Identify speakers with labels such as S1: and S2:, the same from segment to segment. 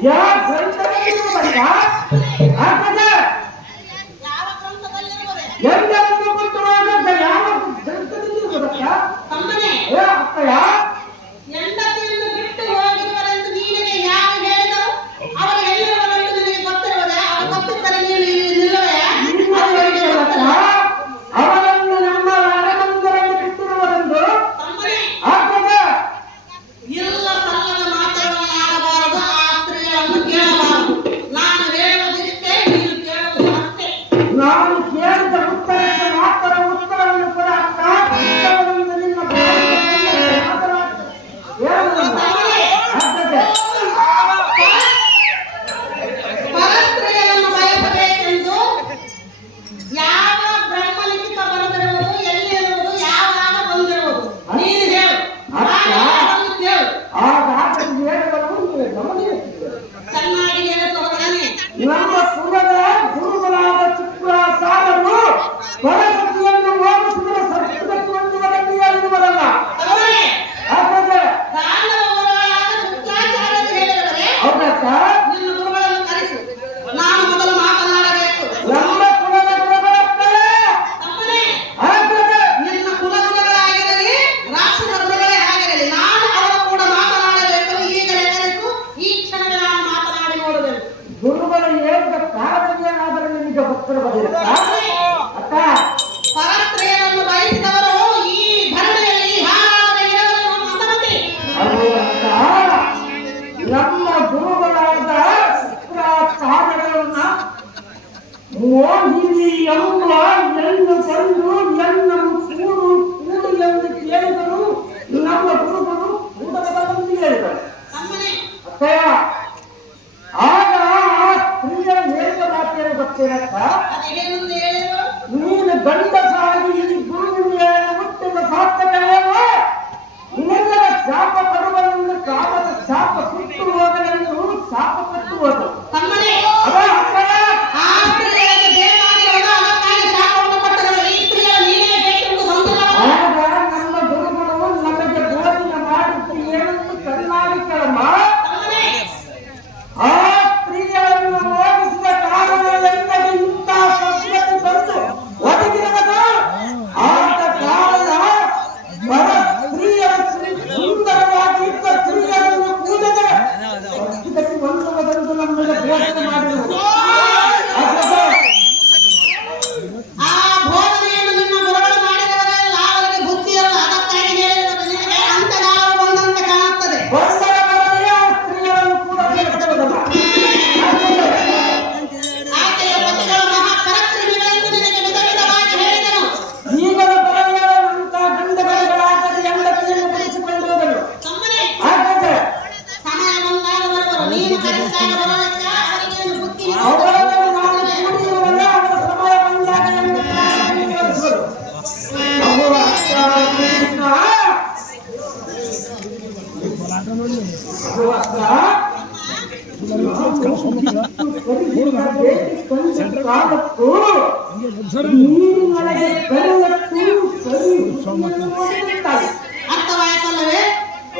S1: Yeah. உத்தரவு இருக்கா ನೀನು
S2: ಗಂಡಸಾಗಿ ಈ ಭೂಮಿಯ ಹುಟ್ಟಿದ ಸಾರ್ಥಕವೇವ ನಿನ್ನೆಲ್ಲರ ಶಾಪ ಪಡುವನೆಂದು ಕಾಮದ ಶಾಪ ಸುಟ್ಟು ಹೋದನೆಂದು ಶಾಪ ಕಟ್ಟು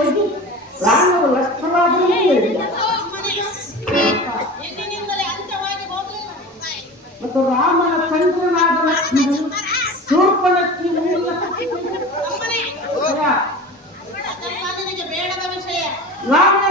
S2: ಹೋಗಿ ರಾಮನ ಲಕ್ಷ್ಮಣಾದರೂ ಮತ್ತು ರಾಮನ ಚಂದ್ರನಾದ ಲಕ್ಷ್ಮಣನು ಶೂರ್ಪಣಕ್ಕೆ ರಾಮನ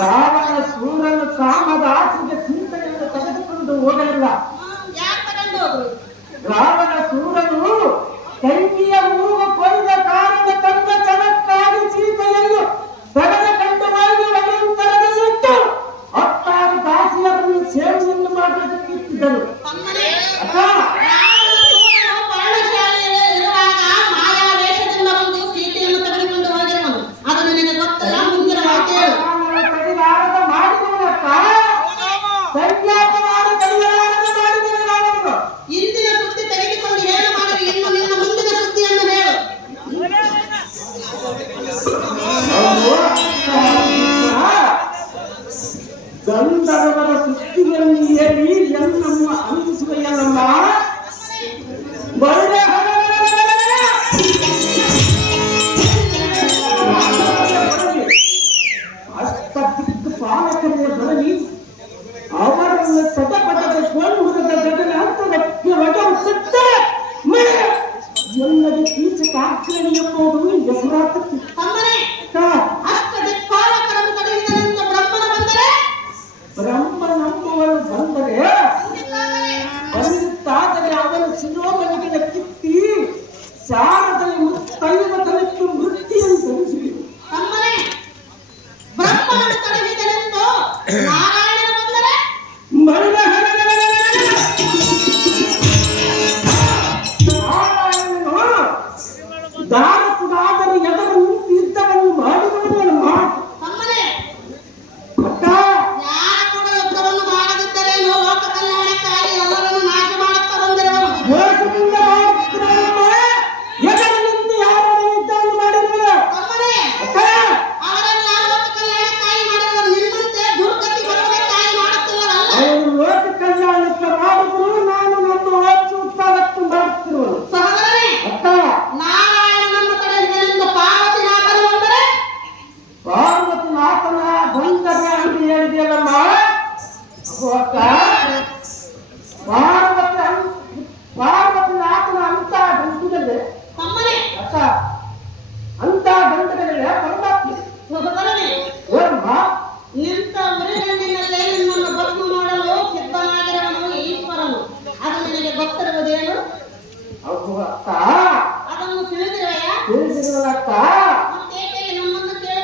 S1: ರಾವಣ ಸೂರನು
S2: ಕಾಮದಾಸಿಗೆ ಸೀತೆಯನ್ನು ತೆಗೆದುಕೊಂಡು ಹೋಗಲಿಲ್ಲ.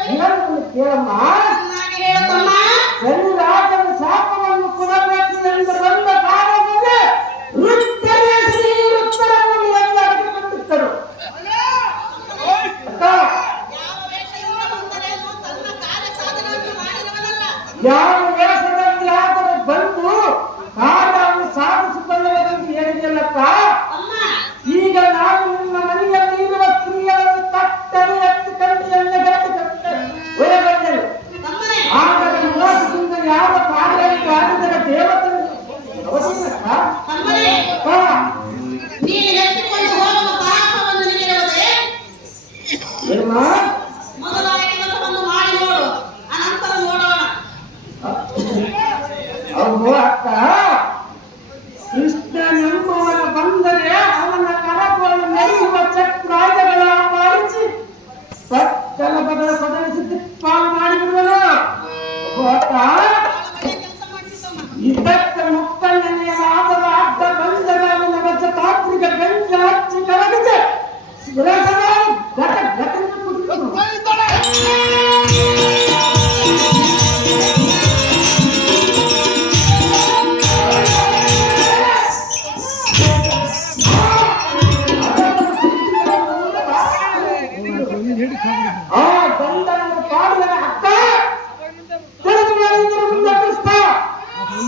S2: ಕೇಳಪ್ಪ ಕೇಳಮ್ಮ ಎಲ್ಲಾದರ ಶಾಪವನ್ನು ಪುನರ್ರಚಿಸಿದೆಂದು ಬಂದ ಕಾರಣದಿಂದ ವೃತ್ತದೇಶಿ ಉತ್ತರವನ್ನು ಎಲ್ಲರಿಗೂ ಬಂದಿದ್ದರು
S1: ಯಾವ ಗೊತ್ತಾ
S2: ಇದಕ್ಕೆ ಮುಕ್ತಣ್ಣನೆಯನಾದ ರಾಜ್ಯ ಬಂಧನ ನವಜ ತಾತ್ವಿಕ ಬೆಂಕಿ ಹಚ್ಚಿ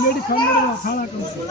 S1: ಲೇಡಿ ಕನ್ನಡ ಸಾಲ ಕಂಪನಿ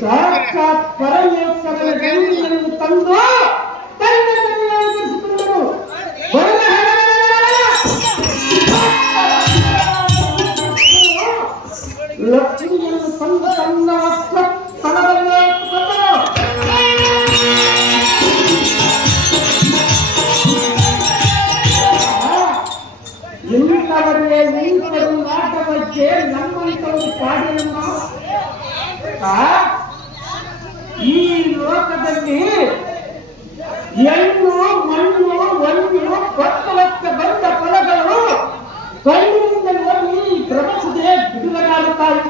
S1: ಸಾಕ್ಷಾತ್ ಪರಮೇಶ್ವರನ ಗಂಗೆಯನ್ನು ತಂದು ಲಕ್ಷ್ಮಿಯನ್ನು ತಂದು ತನ್ನ ಇಟ್ಟುಕೊಂಡರು. ಇಂಥವರೇ ಇಂಥವರು ನಾಟಕಕ್ಕೆ ಆ, ಈ ಲೋಕದಲ್ಲಿ ಎಣ್ಣು ಮಣ್ಣು ಒಂದು ಪಕ್ಕಲಕ್ಕೆ ಬಂದ ಪದಗಳು ಕಣ್ಣಿನಿಂದ ನೋಡಿ ಪ್ರಪಂಚದೇ ಬಿಡುಗಡೆ ಆಗುತ್ತಾರೆ